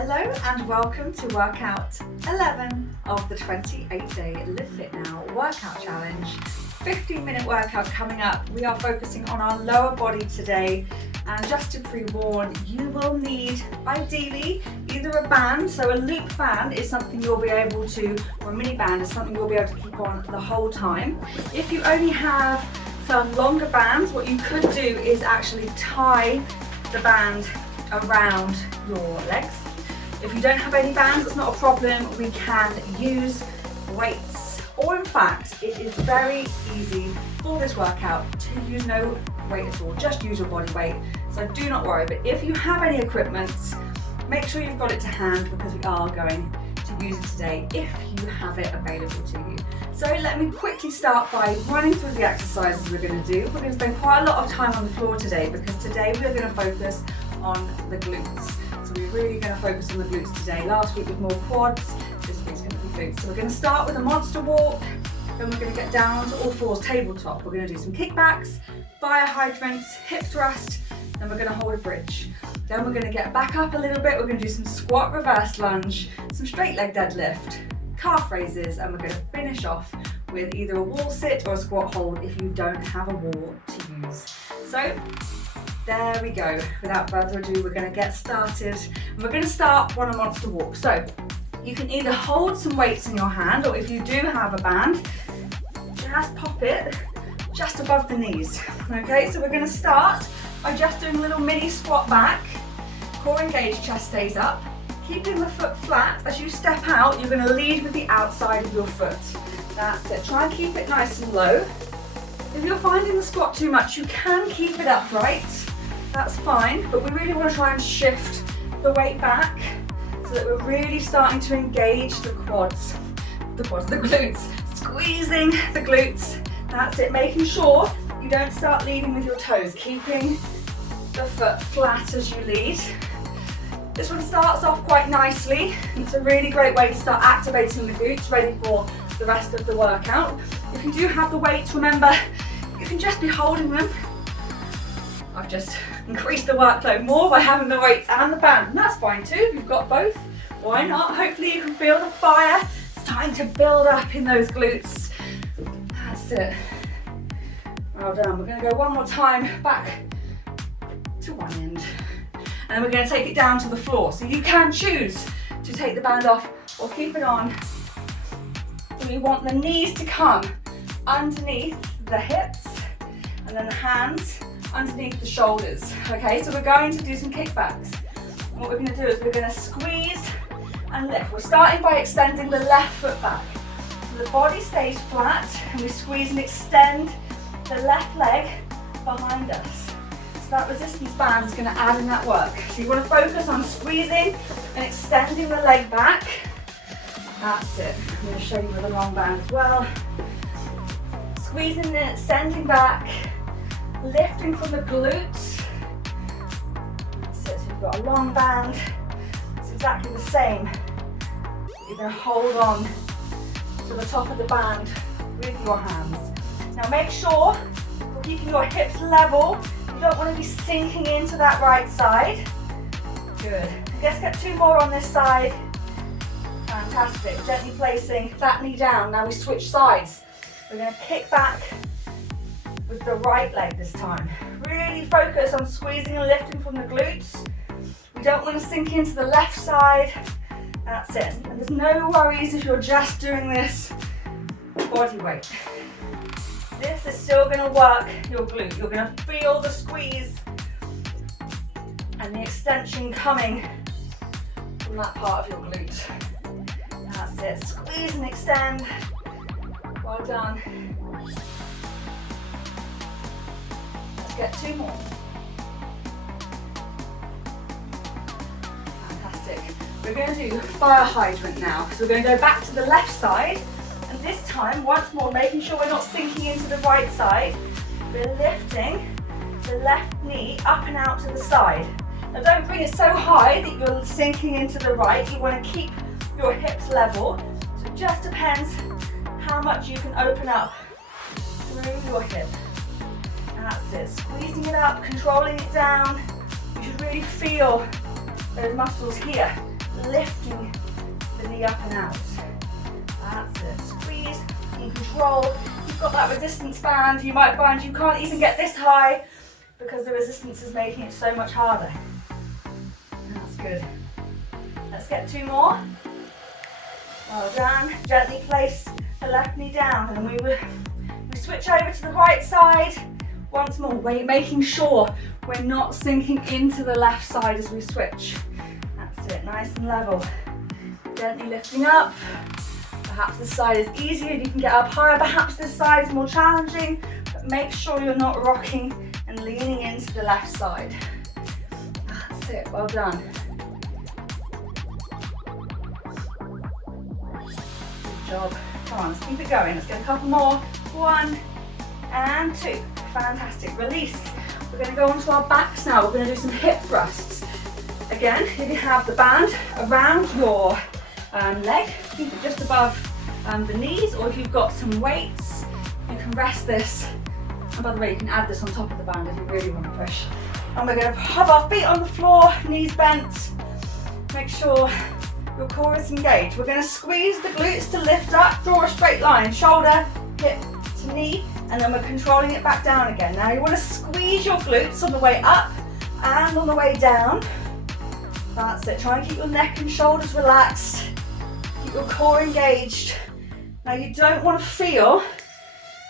Hello and welcome to workout 11 of the 28-day LiveFitNow workout challenge. 15-minute workout coming up. We are focusing on our lower body today, and just to pre-warn, you will need ideally either a band, so a loop band is something you'll be able to, or a mini band is something you'll be able to keep on the whole time. If you only have some longer bands, what you could do is actually tie the band around your legs. If you don't have any bands, it's not a problem. We can use weights, or in fact, it is very easy for this workout to use no weight at all. Just use your body weight. So do not worry. But if you have any equipment, make sure you've got it to hand because we are going to use it today if you have it available to you. So let me quickly start by running through the exercises we're going to do. We're going to spend quite a lot of time on the floor today because today we're going to focus on the glutes. So we're really going to focus on the glutes today. Last week was more quads, this week's going to be glutes. So we're going to start with a monster walk, then we're going to get down onto all fours, tabletop. We're going to do some kickbacks, fire hydrants, hip thrust, then we're going to hold a bridge. Then we're going to get back up a little bit, we're going to do some squat reverse lunge, some straight leg deadlift, calf raises, and we're going to finish off with either a wall sit or a squat hold if you don't have a wall to use. So there we go. Without further ado, we're going to get started. And we're going to start on a monster walk. So you can either hold some weights in your hand, or if you do have a band, just pop it just above the knees. Okay, so we're going to start by just doing a little mini squat back. Core engaged, chest stays up. Keeping the foot flat. As you step out, you're going to lead with the outside of your foot. That's it. Try and keep it nice and low. If you're finding the squat too much, you can keep it upright. That's fine, but we really want to try and shift the weight back so that we're really starting to engage the glutes, squeezing the glutes. That's it, making sure you don't start leading with your toes, keeping the foot flat as you lead. This one starts off quite nicely. It's a really great way to start activating the glutes, ready for the rest of the workout. If you do have the weights, remember, you can just be holding them. I've just increased the workload more by having the weights and the band, and that's fine too. If you've got both, why not? Hopefully you can feel the fire starting to build up in those glutes. That's it. Well done. We're going to go one more time back to one end, and then we're going to take it down to the floor. So you can choose to take the band off or keep it on. We want the knees to come underneath the hips, and then the hands underneath the shoulders. Okay, so we're going to do some kickbacks. And what we're going to do is we're going to squeeze and lift. We're starting by extending the left foot back. So the body stays flat, and we squeeze and extend the left leg behind us. So that resistance band is going to add in that work. So you want to focus on squeezing and extending the leg back. That's it. I'm going to show you with a long band as well. Squeezing and extending back. Lifting from the glutes. So you've got a long band. It's exactly the same. You're going to hold on to the top of the band with your hands. Now make sure you're keeping your hips level. You don't want to be sinking into that right side. Good. Let's get two more on this side. Fantastic. Gently placing that knee down. Now we switch sides. We're going to kick back with the right leg this time. Really focus on squeezing and lifting from the glutes. We don't want to sink into the left side. That's it. And there's no worries if you're just doing this body weight. This is still going to work your glute. You're going to feel the squeeze and the extension coming from that part of your glute. That's it. Squeeze and extend. Well done. Get two more. Fantastic. We're going to do fire hydrant now. So we're going to go back to the left side, and this time, once more, making sure we're not sinking into the right side, we're lifting the left knee up and out to the side. Now don't bring it so high that you're sinking into the right. You want to keep your hips level. So it just depends how much you can open up through your hip. That's it, squeezing it up, controlling it down. You should really feel those muscles here lifting the knee up and out. That's it. Squeeze in control. You've got that resistance band. You might find you can't even get this high because the resistance is making it so much harder. That's good. Let's get 2 more. Well done. Gently place the left knee down, and we switch over to the right side. Once more, making sure we're not sinking into the left side as we switch. That's it, nice and level. Gently lifting up. Perhaps this side is easier, you can get up higher. Perhaps this side is more challenging, but make sure you're not rocking and leaning into the left side. That's it, well done. Good job. Come on, let's keep it going. Let's get a couple more. 1 and 2. Fantastic. Release. We're going to go onto our backs now. We're going to do some hip thrusts. Again, if you have the band around your leg, keep it just above the knees, or if you've got some weights, you can rest this. And by the way, you can add this on top of the band if you really want to push. And we're going to have our feet on the floor, knees bent. Make sure your core is engaged. We're going to squeeze the glutes to lift up, draw a straight line, shoulder, hip to knee, and then we're controlling it back down again. Now you want to squeeze your glutes on the way up and on the way down. That's it. Try and keep your neck and shoulders relaxed. Keep your core engaged. Now you don't want to feel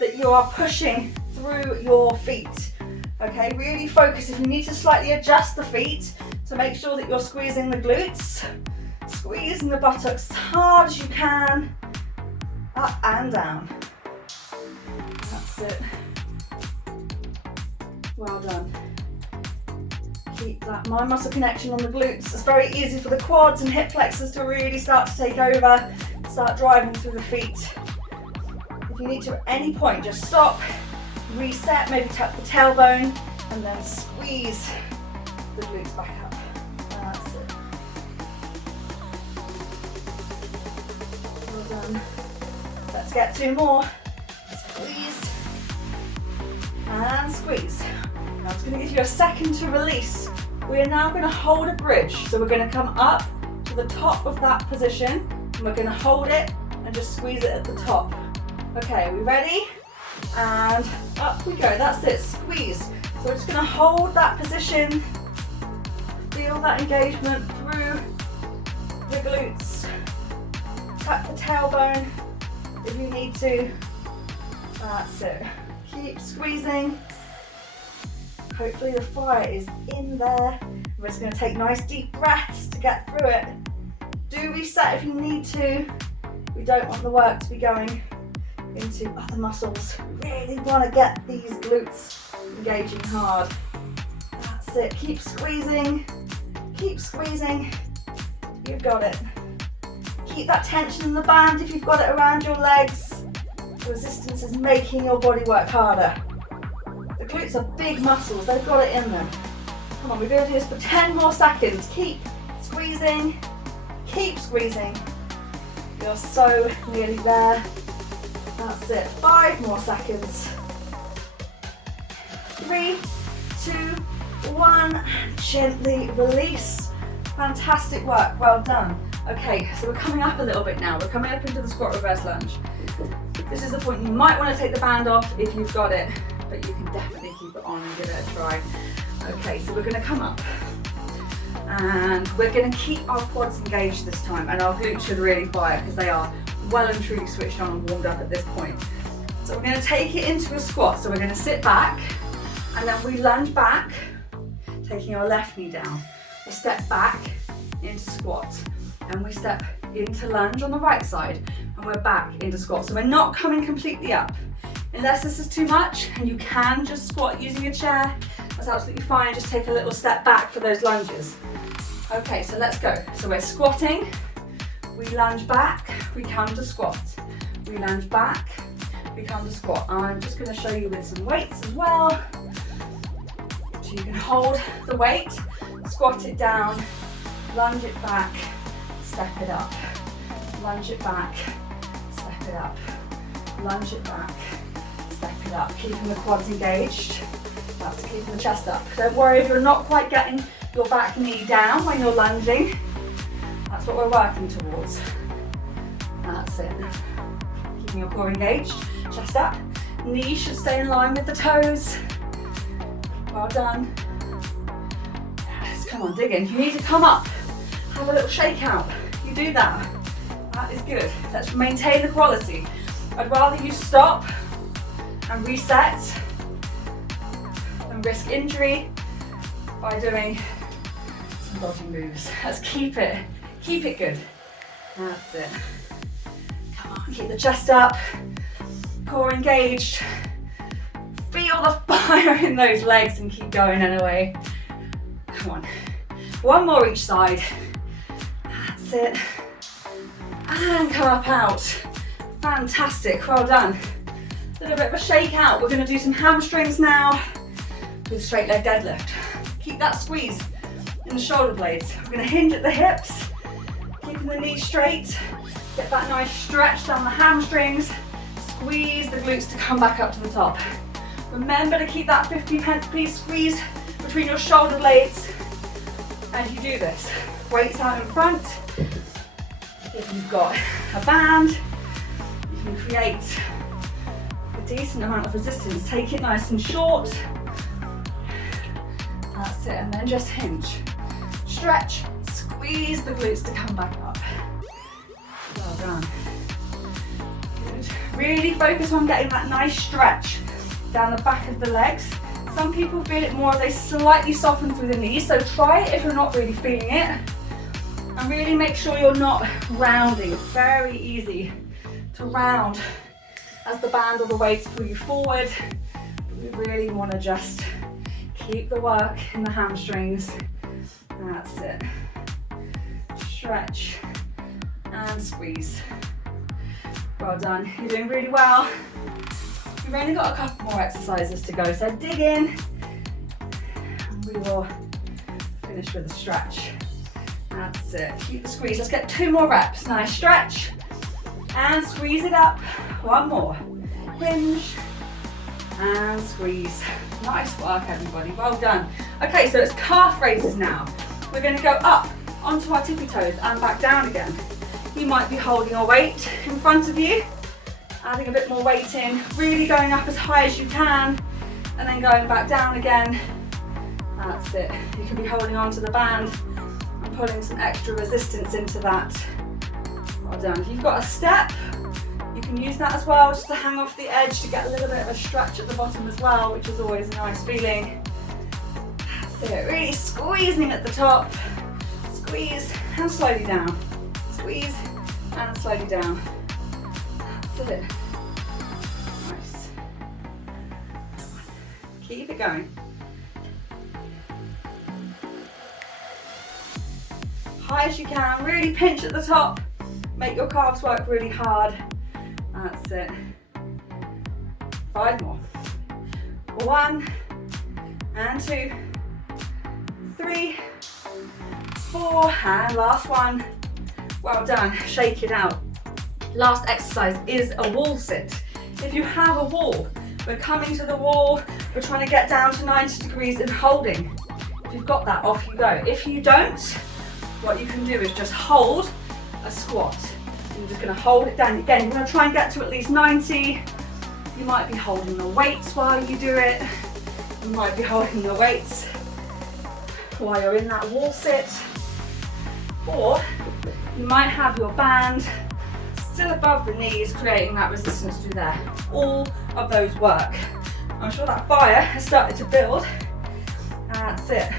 that you are pushing through your feet. Okay, really focus. If you need to slightly adjust the feet to make sure that you're squeezing the glutes, squeezing the buttocks as hard as you can, up and down. That's it. Well done. Keep that mind muscle connection on the glutes. It's very easy for the quads and hip flexors to really start to take over, start driving through the feet. If you need to at any point, just stop, reset, maybe tap the tailbone, and then squeeze the glutes back up. That's it. Well done. Let's get 2 more. Squeeze and squeeze. Now it's going to give you a second to release. We are now going to hold a bridge. So we're going to come up to the top of that position, and we're going to hold it and just squeeze it at the top. Okay, are we ready? And up we go. That's it. Squeeze. So we're just going to hold that position. Feel that engagement through the glutes. Tap the tailbone if you need to. That's it. Keep squeezing. Hopefully the fire is in there. We're just going to take nice deep breaths to get through it. Do reset if you need to. We don't want the work to be going into other muscles. We really want to get these glutes engaging hard. That's it. Keep squeezing. Keep squeezing. You've got it. Keep that tension in the band if you've got it around your legs. The resistance is making your body work harder. The glutes are big muscles, they've got it in them. Come on, we're going to do this for 10 more seconds. Keep squeezing, keep squeezing. You're so nearly there. That's it, 5 more seconds. 3, 2, 1, and gently release. Fantastic work, well done. Okay, so we're coming up a little bit now. We're coming up into the squat reverse lunge. This is the point you might want to take the band off if you've got it, but you can definitely keep it on and give it a try. Okay, so we're going to come up and we're going to keep our quads engaged this time, and our glutes should really fire because they are well and truly switched on and warmed up at this point. So we're going to take it into a squat. So we're going to sit back and then we lunge back, taking our left knee down. We step back into squat and we step into lunge on the right side, and we're back into squat. So we're not coming completely up. Unless this is too much and you can just squat using a chair, that's absolutely fine. Just take a little step back for those lunges. Okay, so let's go. So we're squatting, we lunge back, we come to squat. We lunge back, we come to squat. I'm just going to show you with some weights as well. So you can hold the weight, squat it down, lunge it back, step it up. Lunge it back, step it up. Lunge it back, step it up. Keeping the quads engaged. That's keeping the chest up. Don't worry if you're not quite getting your back knee down when you're lunging. That's what we're working towards. That's it. Keeping your core engaged, chest up. Knees should stay in line with the toes. Well done. Yes, come on, dig in. If you need to come up, have a little shake out. You do that. That is good. Let's maintain the quality. I'd rather you stop and reset than risk injury by doing some dodgy moves. Let's keep it good. That's it. Come on, keep the chest up, core engaged. Feel the fire in those legs and keep going anyway. Come on. One more each side. That's it. And come up out. Fantastic, well done. A little bit of a shake out. We're going to do some hamstrings now with straight leg deadlift. Keep that squeeze in the shoulder blades. We're going to hinge at the hips, keeping the knees straight. Get that nice stretch down the hamstrings. Squeeze the glutes to come back up to the top. Remember to keep that 50-50 squeeze between your shoulder blades as you do this. Weights out in front. If you've got a band, you can create a decent amount of resistance. Take it nice and short. That's it, and then just hinge. Stretch, squeeze the glutes to come back up. Well done. Good. Really focus on getting that nice stretch down the back of the legs. Some people feel it more, they slightly soften through the knees, so try it if you're not really feeling it. And really make sure you're not rounding. It's very easy to round as the band or the weights pull you forward. We really want to just keep the work in the hamstrings. That's it. Stretch and squeeze. Well done. You're doing really well. We've only got a couple more exercises to go, so dig in. And we will finish with a stretch. That's it. Keep the squeeze. Let's get 2 more reps. Nice stretch. And squeeze it up. 1 more. Hinge. And squeeze. Nice work, everybody. Well done. Okay, so it's calf raises now. We're going to go up onto our tippy toes and back down again. You might be holding a weight in front of you, adding a bit more weight in, really going up as high as you can, and then going back down again. That's it. You can be holding onto the band and pulling some extra resistance into that. Well done. If you've got a step, you can use that as well, just to hang off the edge to get a little bit of a stretch at the bottom as well, which is always a nice feeling. That's it. Really squeezing at the top. Squeeze and slowly down. Squeeze and slowly down. That's it. Nice. Keep it going. High as you can, really pinch at the top. Make your calves work really hard. That's it. 5 more. 1 and 2, 3, 4, and last one. Well done, shake it out. Last exercise is a wall sit. If you have a wall, we're coming to the wall, we're trying to get down to 90 degrees and holding. If you've got that, off you go. If you don't, what you can do is just hold a squat. You're just going to hold it down. Again, you're going to try and get to at least 90. You might be holding the weights while you do it. You might be holding the weights while you're in that wall sit. Or you might have your band still above the knees, creating that resistance through there. All of those work. I'm sure that fire has started to build. That's it.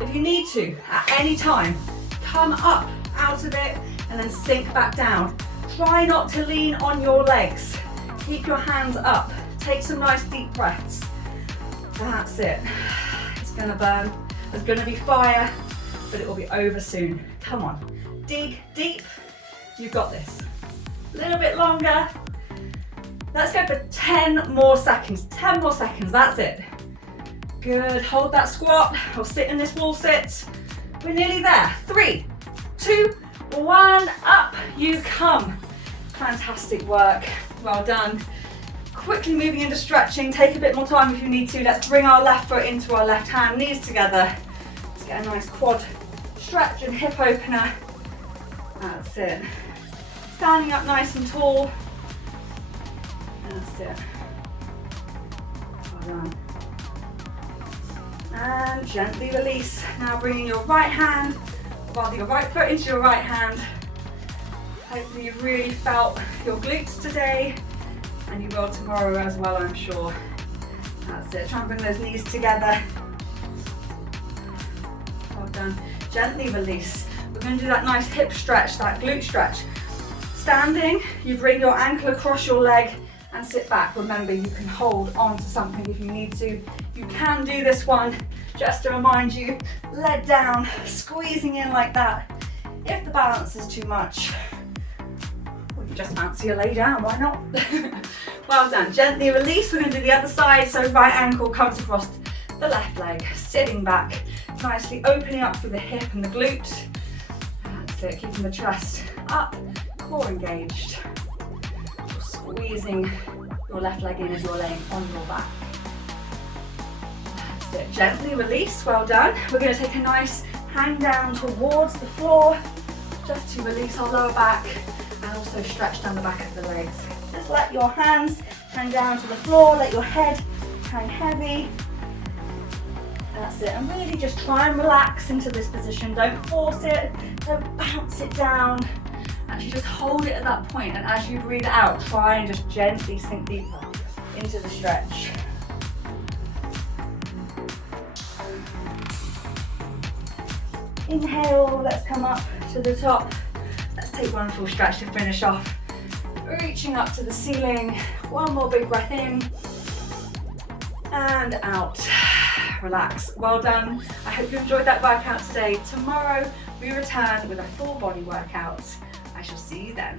If you need to, at any time, come up out of it and then sink back down. Try not to lean on your legs. Keep your hands up. Take some nice deep breaths. That's it. It's gonna burn. There's gonna be fire, but it will be over soon. Come on, dig deep. You've got this. A little bit longer. Let's go for 10 more seconds. 10 more seconds, that's it. Good, hold that squat or sit in this wall sit. We're nearly there. 3, 2, 1, up you come. Fantastic work, well done. Quickly moving into stretching, take a bit more time if you need to. Let's bring our left foot into our left hand, knees together. Let's get a nice quad stretch and hip opener. That's it. Standing up nice and tall. That's it. Well done. And gently release. Now bringing your right hand, or rather your right foot into your right hand. Hopefully you've really felt your glutes today, and you will tomorrow as well, I'm sure. That's it. Try and bring those knees together. Well done. Gently release. We're going to do that nice hip stretch, that glute stretch. Standing, you bring your ankle across your leg and sit back. Remember, you can hold on to something if you need to. You can do this one, just to remind you, leg down, squeezing in like that. If the balance is too much, or you just fancy a lay down, why not? Well done. Gently release. We're going to do the other side. So right ankle comes across the left leg, sitting back, nicely opening up through the hip and the glute. That's it, keeping the chest up, core engaged. Squeezing your left leg in as you're laying on your back. That's it. Gently release. Well done. We're going to take a nice hang down towards the floor, just to release our lower back and also stretch down the back of the legs. Just let your hands hang down to the floor, let your head hang heavy. That's it, and really just try and relax into this position. Don't force it, don't bounce it down. Actually just hold it at that point, and as you breathe out, try and just gently sink deeper into the stretch. Inhale, let's come up to the top. Let's take one full stretch to finish off. Reaching up to the ceiling. One more big breath in and out. Relax. Well done. I hope you enjoyed that workout today. Tomorrow we return with a full body workout. I shall see you then.